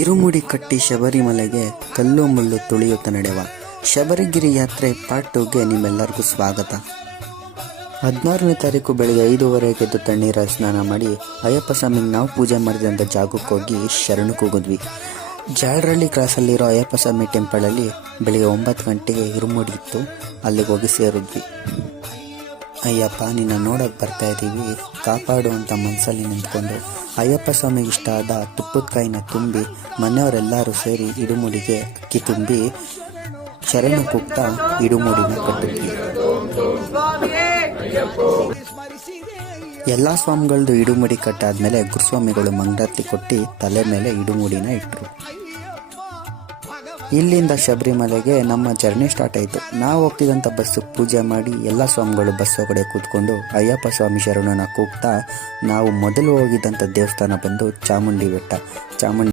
ಇರುಮುಡಿ ಕಟ್ಟಿ ಶಬರಿಮಲೆಗೆ ಕಲ್ಲು ಮುಳ್ಳು ತುಳಿಯುತ್ತ ನಡೆವ ಶಬರಿಗಿರಿ ಯಾತ್ರೆ ಪಾರ್ಟ್ 2ಗೆ ನಿಮ್ಮೆಲ್ಲರಿಗೂ ಸ್ವಾಗತ. 16ನೇ ತಾರೀಕು ಬೆಳಗ್ಗೆ 5:15 ಎದ್ದು ತಣ್ಣೀರ ಸ್ನಾನ ಮಾಡಿ ಅಯ್ಯಪ್ಪ ಸ್ವಾಮಿಗೆ ನಾವು ಪೂಜೆ ಮಾಡಿದಂಥ ಜಾಗಕ್ಕೆ ಹೋಗಿ ಶರಣು ಕೂಗಿದ್ವಿ. ಜಾಳರಳ್ಳಿ ಕ್ರಾಸಲ್ಲಿರೋ ಅಯ್ಯಪ್ಪ ಸ್ವಾಮಿ ಟೆಂಪಲಲ್ಲಿ ಬೆಳಿಗ್ಗೆ 9 ಗಂಟೆಗೆ ಇರುಮುಡಿ ಇತ್ತು. ಅಲ್ಲಿಗೆ ಹೋಗಿ ಸೇರಿದ್ವಿ. ಅಯ್ಯಪ್ಪ ನಿನ್ನ ನೋಡೋಕೆ ಬರ್ತಾ ಇದ್ದೀವಿ, ಕಾಪಾಡು ಅಂತ ಮನಸ್ಸಲ್ಲಿ ನಿಂತ್ಕೊಂಡು ಅಯ್ಯಪ್ಪ ಸ್ವಾಮಿಗೆ ಇಷ್ಟ ಆದ ತುಪ್ಪದ ಕಾಯಿನ ತುಂಬಿ ಮನೆಯವರೆಲ್ಲರೂ ಸೇರಿ ಇಡುಮುಡಿಗೆ ಅಕ್ಕಿ ತುಂಬಿ ಶರಣು ಕೂಗ್ತಾ ಇಡುಮುಡಿನ ಕಟ್ಟಿದ್ವಿ. ಎಲ್ಲ ಸ್ವಾಮಿಗಳದ್ದು ಇಡುಮುಡಿ ಕಟ್ಟಾದ್ಮೇಲೆ ಗುರುಸ್ವಾಮಿಗಳು ಮಂಗಳಾರತಿ ಕೊಟ್ಟು ತಲೆ ಮೇಲೆ ಇಡುಮುಡಿನ ಇಟ್ಟರು. ಇಲ್ಲಿಂದ ಶಬರಿಮಲೆಗೆ ನಮ್ಮ ಜರ್ನಿ ಸ್ಟಾರ್ಟ್ ಆಯಿತು. ನಾವು ಹೋಗ್ತಿದ್ದಂಥ ಬಸ್ಸು ಪೂಜೆ ಮಾಡಿ ಎಲ್ಲ ಸ್ವಾಮಿಗಳು ಬಸ್ ಒಳಗಡೆ ಕೂತ್ಕೊಂಡು ಅಯ್ಯಪ್ಪ ಸ್ವಾಮಿ ಶರಣನ ಕೂಗ್ತಾ ನಾವು ಮೊದಲು ಹೋಗಿದ್ದಂಥ ದೇವಸ್ಥಾನ ಬಂದು ಚಾಮುಂಡಿ ಬೆಟ್ಟ.